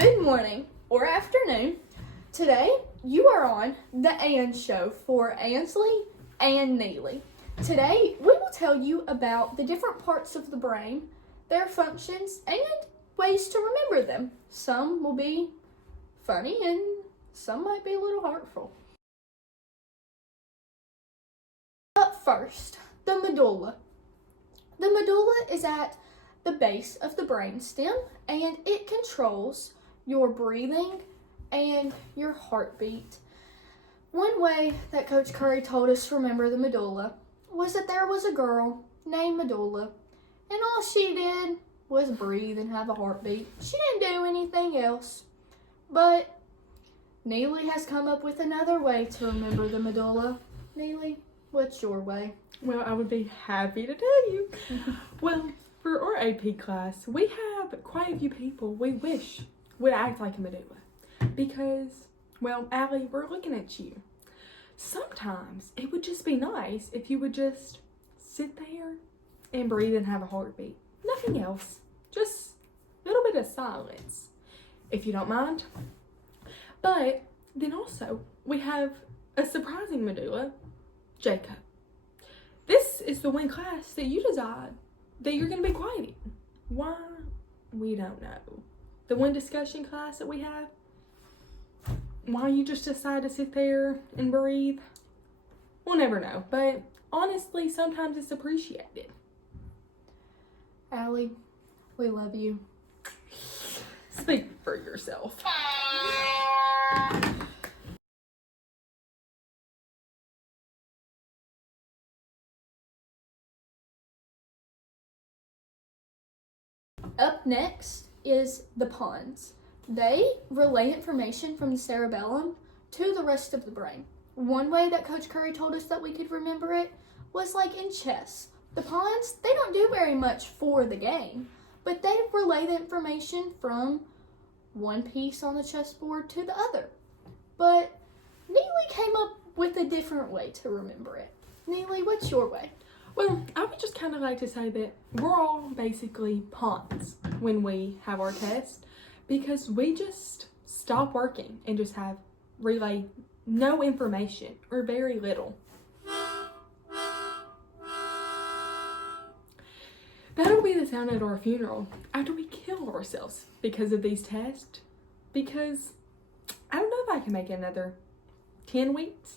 Good morning or afternoon. Today you are on the Ann Show for Ansley and Neely. Today we will tell you about the different parts of the brain, their functions, and ways to remember them. Some will be funny and some might be a little hurtful. Up first, the medulla. The medulla is at the base of the brainstem and it controls your breathing and your heartbeat. One way that Coach Curry told us to remember the medulla was that there was a girl named Medulla, and all she did was breathe and have a heartbeat. She didn't do anything else. But Neely has come up with another way to remember the medulla. Neely, what's your way? Well, I would be happy to tell you. Well, for our AP class, we have quite a few people we wish would act like a medulla. Because, well, Allie, we're looking at you. Sometimes it would just be nice if you would just sit there and breathe and have a heartbeat. Nothing else. Just a little bit of silence, if you don't mind. But then also, we have a surprising medulla, Jacob. This is the one class that you decide that you're going to be quiet in. Why? We don't know. The one discussion class that we have, why you just decide to sit there and breathe, we'll never know. But honestly, sometimes it's appreciated. Allie, we love you. Speak for yourself. Up next is the pons. They relay information from the cerebellum to the rest of the brain. One way that Coach Curry told us that we could remember it was like in chess. The pawns, they don't do very much for the game, but they relay the information from one piece on the chessboard to the other. But Neely came up with a different way to remember it. Neely, what's your way? Well, I would just kind of like to say that we're all basically pawns when we have our test, because we just stop working and just have relay no information or very little. That'll be the sound at our funeral after we kill ourselves because of these tests. Because I don't know if I can make another 10 weeks.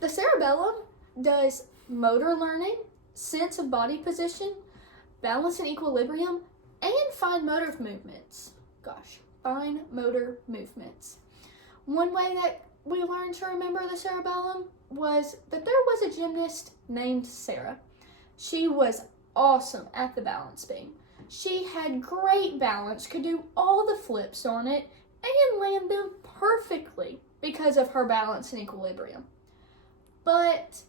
The cerebellum does motor learning, sense of body position, balance and equilibrium, and fine motor movements. Fine motor movements. One way that we learned to remember the cerebellum was that there was a gymnast named Sarah. She was awesome at the balance beam. She had great balance, could do all the flips on it, and land them perfectly because of her balance and equilibrium. But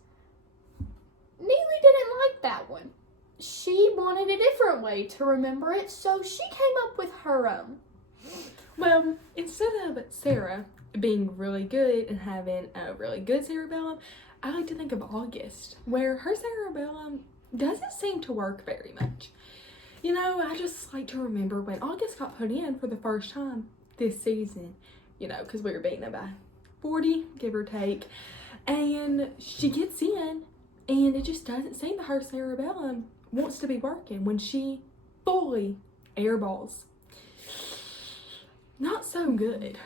Neely didn't like that one. She wanted a different way to remember it, so she came up with her own. Well, instead of Sarah being really good and having a really good cerebellum, I like to think of August, where her cerebellum doesn't seem to work very much. You know, I just like to remember when August got put in for the first time this season, because we were beating them by 40, give or take. And she gets in, and it just doesn't seem that her cerebellum wants to be working when she fully airballs. Not so good.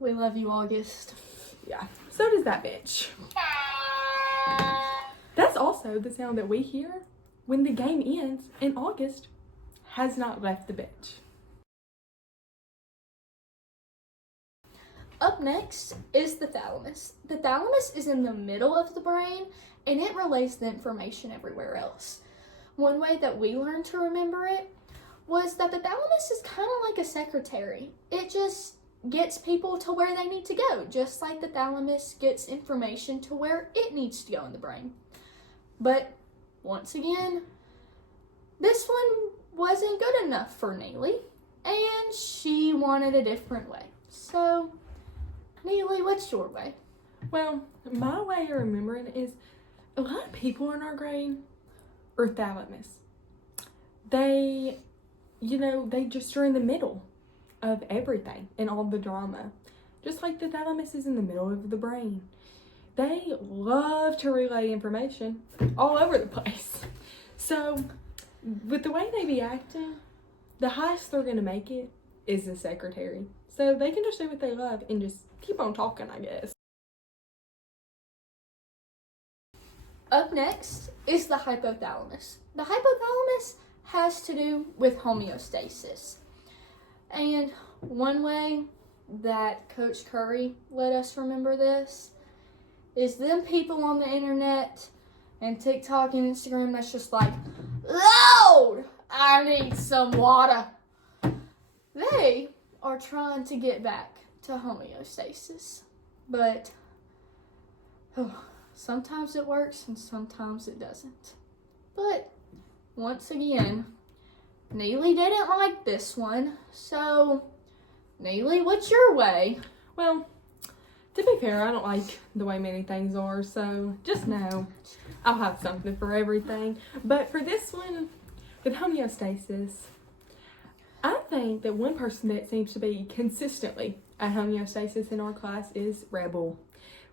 We love you, August. Yeah, so does that bitch. That's also the sound that we hear when the game ends and August has not left the bench. Up next is the thalamus. The thalamus is in the middle of the brain and it relays the information everywhere else. One way that we learned to remember it was that the thalamus is kind of like a secretary. It just gets people to where they need to go, just like the thalamus gets information to where it needs to go in the brain. But once again, this one wasn't good enough for Neely, and she wanted a different way. So, Neely, what's your way? Well, my way of remembering is a lot of people in our grade or thalamus. They, they just are in the middle of everything and all the drama. Just like the thalamus is in the middle of the brain. They love to relay information all over the place. So, with the way they be acting, the highest they're going to make it is the secretary. So, they can just do what they love and just keep on talking, I guess. Up next is the hypothalamus. The hypothalamus has to do with homeostasis. And one way that Coach Curry let us remember this is them people on the internet and TikTok and Instagram that's just like, Lord, I need some water. They are trying to get back to homeostasis. But sometimes it works and sometimes it doesn't. But once again, Neely didn't like this one. So, Neely, what's your way? Well, to be fair, I don't like the way many things are, so just know I'll have something for everything. But for this one, with homeostasis, I think that one person that seems to be consistently at homeostasis in our class is Rebel.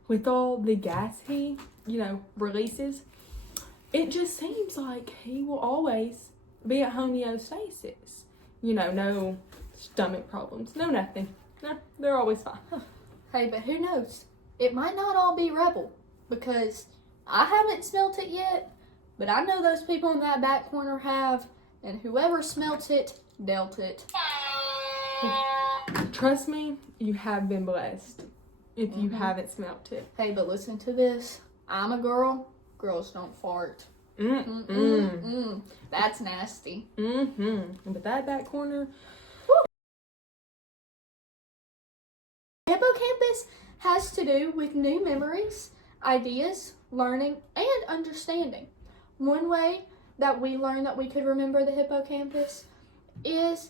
With all the gas he, releases, it just seems like he will always be at homeostasis. No stomach problems, no nothing. No, they're always fine. Hey, but who knows? It might not all be Rebel, because I haven't smelt it yet, but I know those people in that back corner have, and whoever smelt it, dealt it. Trust me, you have been blessed if you haven't smelt it. Hey, but listen to this. I'm a girl. Girls don't fart. That's nasty. But that back corner. Hippocampus has to do with new memories, ideas, learning, and understanding. One way that we learned that we could remember the hippocampus is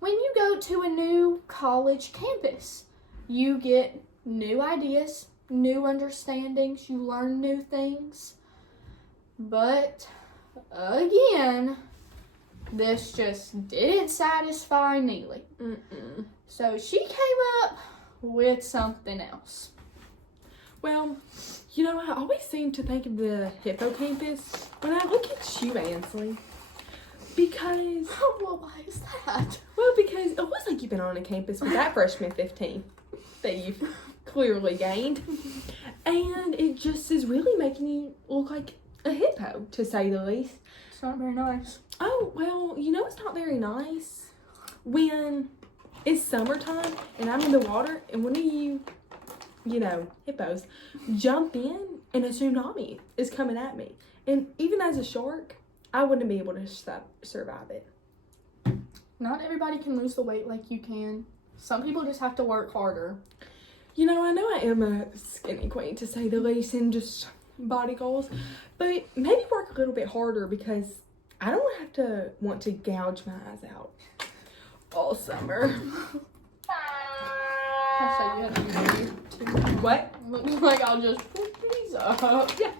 when you go to a new college campus. You get new ideas, new understandings, you learn new things. But again, this just didn't satisfy Neely. So she came up with something else. Well, I always seem to think of the hippocampus when I look at you, Ansley. Because... Oh, well, why is that? Well, because it looks like you've been on a campus with that freshman 15 that you've clearly gained. And it just is really making you look like a hippo, to say the least. It's not very nice. Oh, well, it's not very nice when it's summertime and I'm in the water and one of you, hippos, jump in and a tsunami is coming at me. And even as a shark, I wouldn't be able to survive it. Not everybody can lose the weight like you can. Some people just have to work harder. I know I am a skinny queen, to say the least, and just body goals, but maybe work a little bit harder because I don't want to gouge my eyes out all summer. Actually, you have to do too. What? Looks like I'll just put these up. Yeah.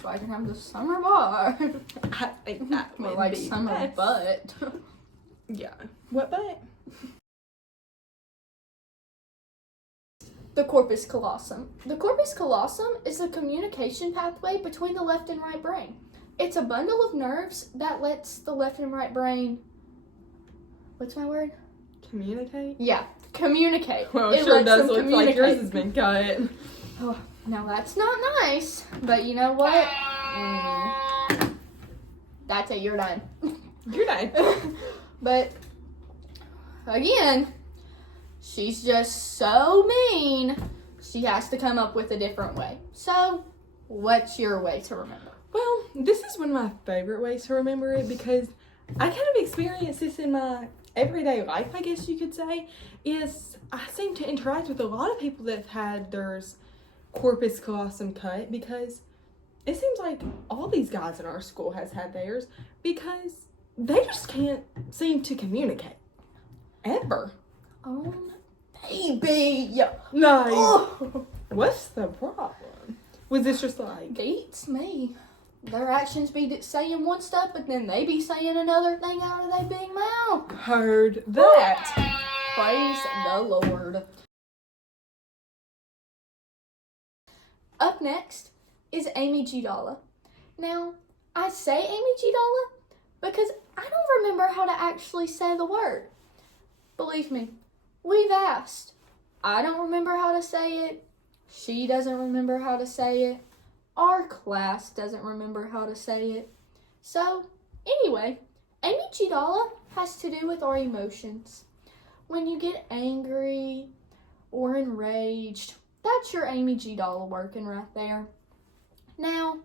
So I can have the summer bar. I think that Well, would like be summer best. butt. Yeah. What butt? The corpus callosum. The corpus callosum is a communication pathway between the left and right brain. It's a bundle of nerves that lets the left and right brain... What's my word? Communicate? Yeah, communicate. Well, it It sure lets does them look like yours communicate. has been cut. Oh, now that's not nice, but you know what? That's it, you're done. You're done. But again, she's just so mean. She has to come up with a different way. So, what's your way to remember? Well, this is one of my favorite ways to remember it because I kind of experience this in my everyday life, I guess you could say, is I seem to interact with a lot of people that have had their corpus callosum cut because it seems like all these guys in our school has had theirs because they just can't seem to communicate. Ever. Oh, baby. No. Oh, What's the problem? Was this just like... beats me. their actions be saying one stuff, but then they be saying another thing out of their big mouth. Heard that. Praise the Lord. Up next is Amy G. Dalla. Now, I say Amy G. Dalla because I don't remember how to actually say the word. Believe me, we've asked. I don't remember how to say it. She doesn't remember how to say it. Our class doesn't remember how to say it. So, anyway, Amy G. Dalla has to do with our emotions. When you get angry or enraged, that's your Amy G. Dalla working right there. Now,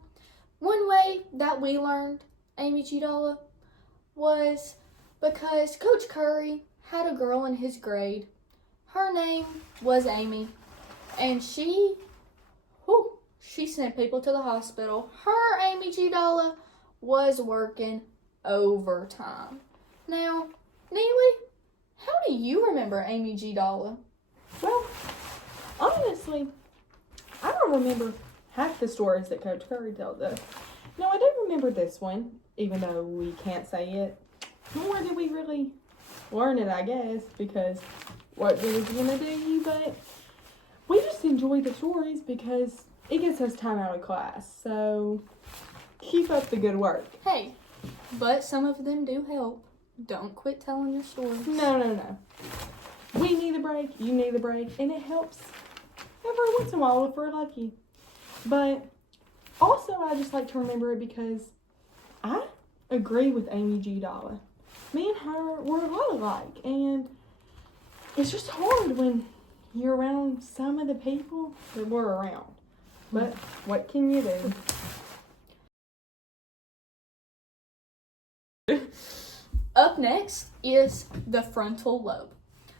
one way that we learned Amy G. Dalla was because Coach Curry had a girl in his grade. Her name was Amy, and she sent people to the hospital. Her Amy G. Dalla was working overtime. Now, Neely, how do you remember Amy G. Dalla? Well, honestly, I don't remember half the stories that Coach Curry tells us. No, I do remember this one, even though we can't say it. Nor did we really learn it, I guess, because what good is it going to do you? But we just enjoy the stories because it gets us time out of class. So keep up the good work. Hey, but some of them do help. Don't quit telling your stories. No. We need a break, you need a break, and it helps every once in a while if we're lucky. But also, I just like to remember it because I agree with Amy G. Dalla. Me and her were a lot alike, and it's just hard when you're around some of the people that we're around. But what can you do? Up next is the frontal lobe.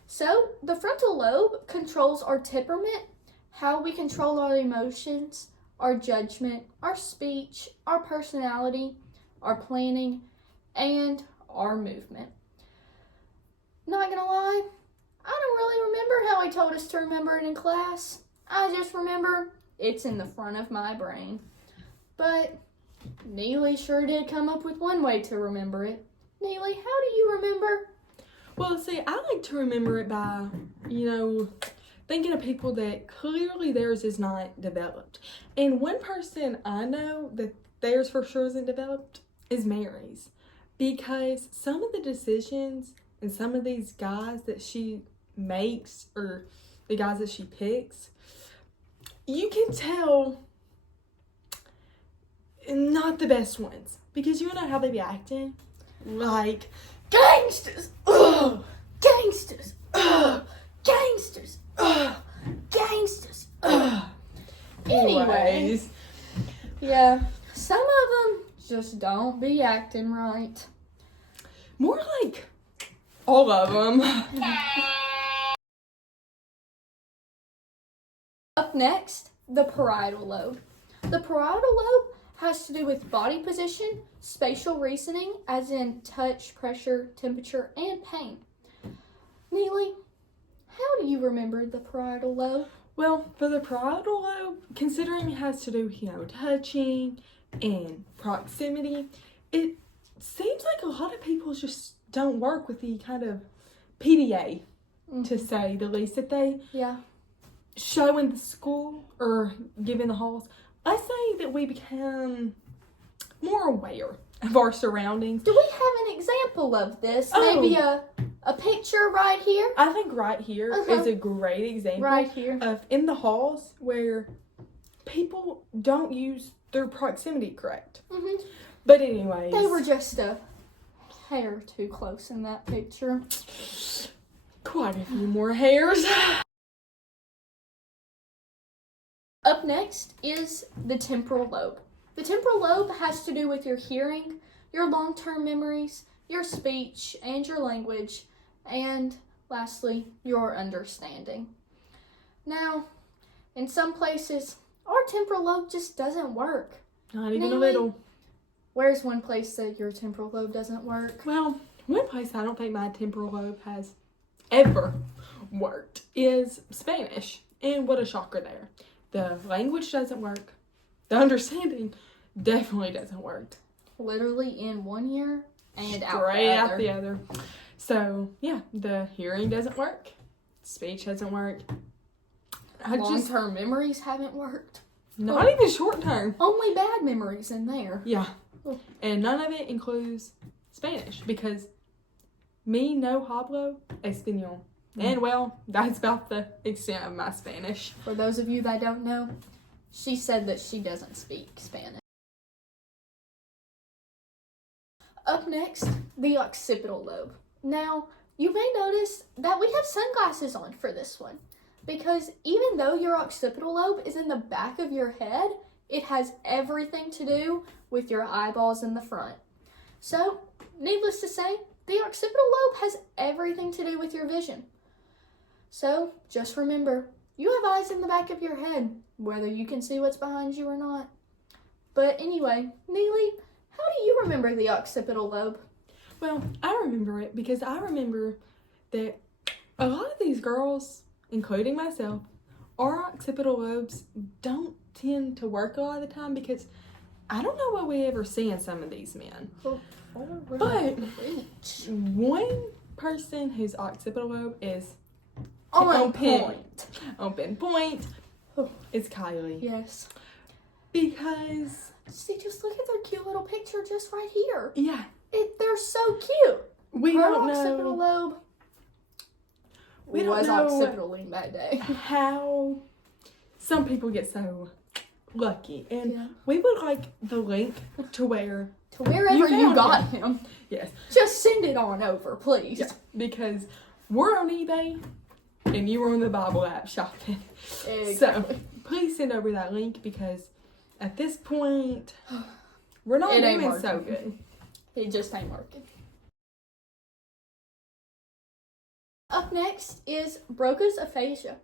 So, the frontal lobe controls our temperament, how we control our emotions, our judgment, our speech, our personality, our planning, and our movement. Not gonna lie, I don't really remember how he told us to remember it in class. I just remember it's in the front of my brain. But Neely sure did come up with one way to remember it. Neely, how do you remember? Well, see, I like to remember it by, thinking of people that clearly theirs is not developed. And one person I know that theirs for sure isn't developed is Mary's. Because some of the decisions and some of these guys that she makes or the guys that she picks, you can tell not the best ones. Because you know how they be acting? Like, gangsters! Ugh! Gangsters! Ugh! Gangsters! Ugh! Gangsters! Ugh! Anyways, yeah, some of them just don't be acting right. More like all of them. Up next, the parietal lobe. The parietal lobe has to do with body position, spatial reasoning, as in touch, pressure, temperature, and pain. Neely, how do you remember the parietal lobe? Well, for the parietal lobe, considering it has to do with, touching and proximity, it seems like a lot of people just don't work with the kind of PDA, to say the least, that they show in the school or give in the halls. I say that we become more aware of our surroundings. Do we have an example of this? Oh. Maybe a picture right here? I think right here is a great example. Right here. Of in the halls where people don't use their proximity correct. Mm-hmm. But anyways. They were just a hair too close in that picture. Quite a few more hairs. Up next is the temporal lobe. The temporal lobe has to do with your hearing, your long-term memories, your speech, and your language, and lastly, your understanding. Now, in some places, our temporal lobe just doesn't work. Not even Neely, a little. Where's one place that your temporal lobe doesn't work? Well, one place I don't think my temporal lobe has ever worked is Spanish. And what a shocker there. The language doesn't work. The understanding definitely doesn't work. Literally in one ear and Straight out out the other. So, yeah, the hearing doesn't work. Speech doesn't work. Long-term memories haven't worked. Not even short term. Only bad memories in there. Yeah. Oh. And none of it includes Spanish because me no hablo español. And well, that's about the extent of my Spanish. For those of you that don't know, she said that she doesn't speak Spanish. Up next, the occipital lobe. Now, you may notice that we have sunglasses on for this one, because even though your occipital lobe is in the back of your head, it has everything to do with your eyeballs in the front. So, needless to say, the occipital lobe has everything to do with your vision. So, just remember, you have eyes in the back of your head, whether you can see what's behind you or not. But anyway, Neely, how do you remember the occipital lobe? Well, I remember it because I remember that a lot of these girls, including myself, our occipital lobes don't tend to work a lot of the time because I don't know what we ever see in some of these men. But one person whose occipital lobe is on point. Open point. It's Kylie. Yes. Because See, just look at their cute little picture just right here. yeah, They're so cute. we Her don't occipital know. lobe We don't was know occipitaling that day. how some people get so lucky, and Yeah. we would like the link to where To wherever You you found got him, yes, just send it on over, please. yeah, because we're on eBay and you were on the Bible app shopping. Exactly. So please send over that link because at this point we're not It ain't doing so working. good. It just ain't working. Up next is Broca's aphasia.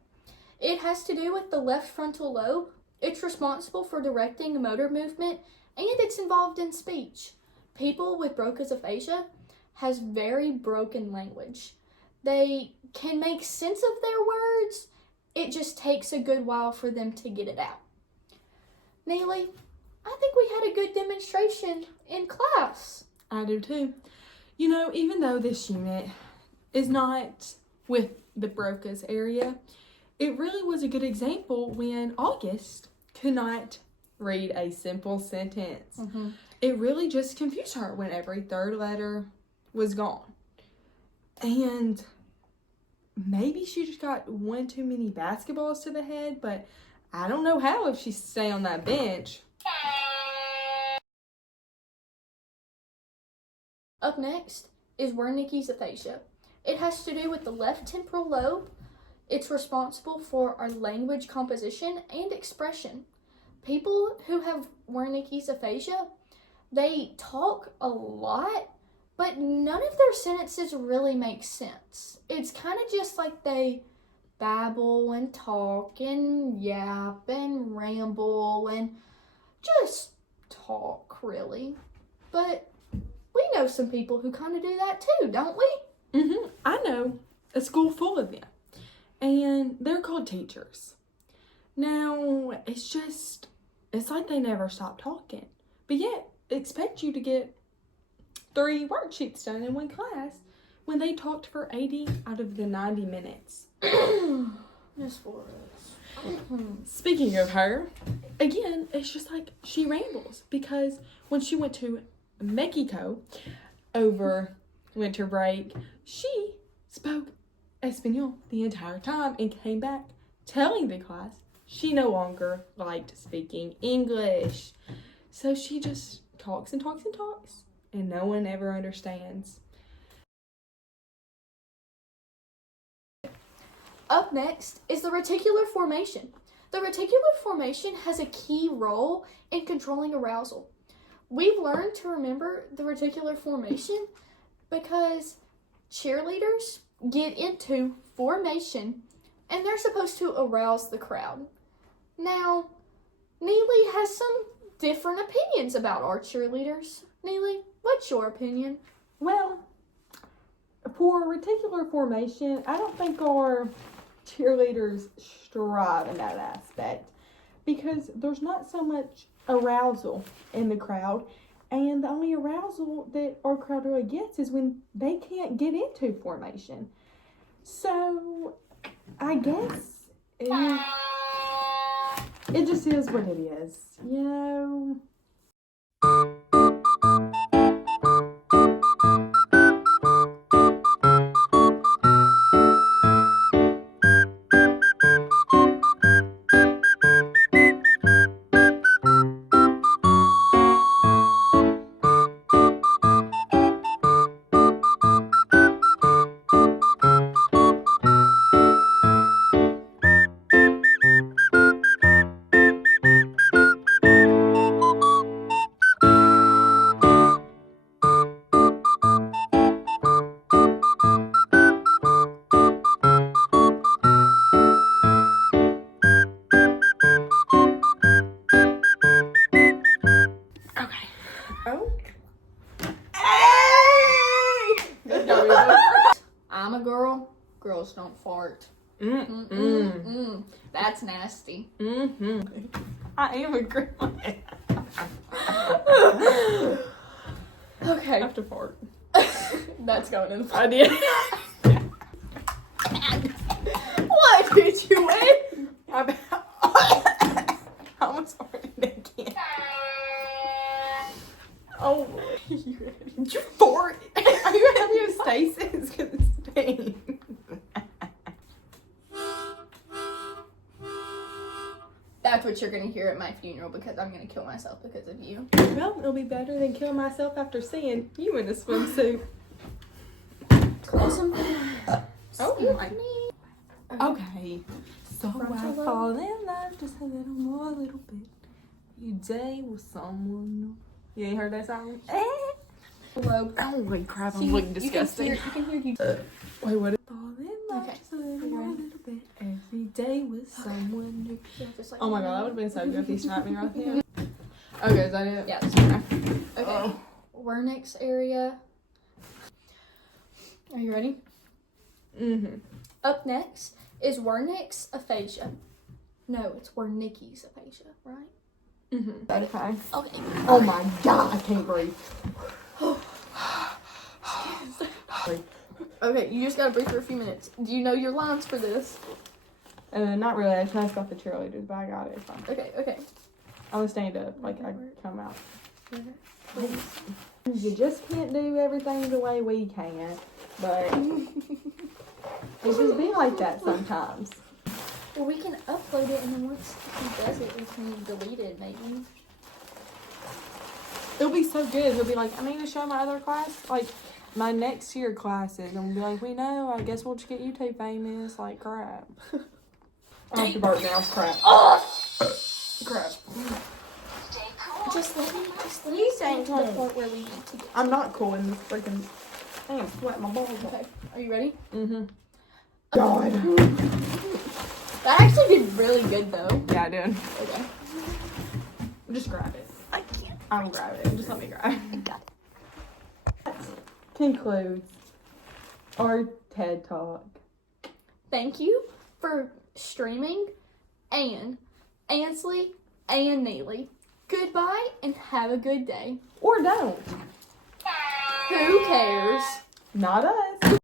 It has to do with the left frontal lobe. It's responsible for directing motor movement and it's involved in speech. People with Broca's aphasia has very broken language. They can make sense of their words. It just takes a good while for them to get it out. Neely, I think we had a good demonstration in class. I do too. You know, even though this unit is not with the Broca's area, it really was a good example when August could not read a simple sentence. Mm-hmm. It really just confused her when every third letter was gone. And maybe she just got one too many basketballs to the head, but I don't know how if she stay on that bench. Up next is Wernicke's aphasia. It has to do with the left temporal lobe. It's responsible for our language composition and expression. People who have Wernicke's aphasia, they talk a lot, but none of their sentences really make sense. It's kind of just like they babble and talk and yap and ramble and just talk, really. But we know some people who kind of do that too, don't we? I know a school full of them, and they're called teachers. Now, it's like they never stop talking, but yet expect you to get 3 worksheets done in one class when they talked for 80 out of the 90 minutes. Miss Flores. Speaking of her, again, it's just like she rambles because when she went to Mexico over winter break, she spoke Espanol the entire time and came back telling the class she no longer liked speaking English. So she just talks and talks and talks, and no one ever understands. Up next is the reticular formation. The reticular formation has a key role in controlling arousal. We've learned to remember the reticular formation because cheerleaders get into formation and they're supposed to arouse the crowd. Now, Neely has some different opinions about our cheerleaders. Neely, what's your opinion? Well, for reticular formation, I don't think our cheerleaders strive in that aspect because there's not so much arousal in the crowd. And the only arousal that our crowd really gets is when they can't get into formation. So, I guess it just is what it is, you know? I'm a girl. Girls don't fart. That's nasty. I am a girl. Okay. I have to fart. That's going in the I did. What did you win? I almost farted again. Oh, you fart. Are you having stasis? Because it's pain. That's what you're gonna hear at my funeral because I'm gonna kill myself because of you. Well, it'll be better than killing myself after seeing you in a swimsuit. Awesome. Oh my. Me. Okay. So Frontal I lobe. fall in love just a little more, a little bit. You day with someone new. You ain't heard that song? Lobe. Holy crap, See, I'm looking you disgusting. can hear you. Wait, what? Fall in love Okay. just a little bit. Every day with someone new. Just like, Oh my god, that would have been so good if he slapped me right there. Okay, is that it? Yeah. Okay. Oh. Wernicke's area. Are you ready? Mm-hmm. Up next is Wernicke's aphasia. No, it's Wernicke's aphasia, right? Mm-hmm. Okay. Okay. Oh my god, I can't breathe. Okay, you just gotta breathe for a few minutes. Do you know your lines for this? Not really. I just asked about the cheerleaders, but I got it. It's fine. Okay. I'm gonna stand up, like I come out. Please. You just can't do everything the way we can, but it just be like that sometimes. Well, we can upload it, and then once he does it, we can delete it, maybe. It'll be so good. He'll be like, I need to show my other class, like my next year classes, and we'll be like, we know. I guess we'll just get YouTube famous. Like crap. I have to burp now. Crap. Crap. Just let me get to the part where we need to get. I'm not cool in this freaking. Damn, sweat my balls off. Okay, are you ready? Mm-hmm. God. That actually did really good, though. Yeah, I did. Okay. Just grab it. I can't. I'll grab it. Just let me grab it. Got That concludes our TED Talk. Thank you for streaming, and Ansley and Neely. Goodbye and have a good day. Or don't. Who cares? Not us.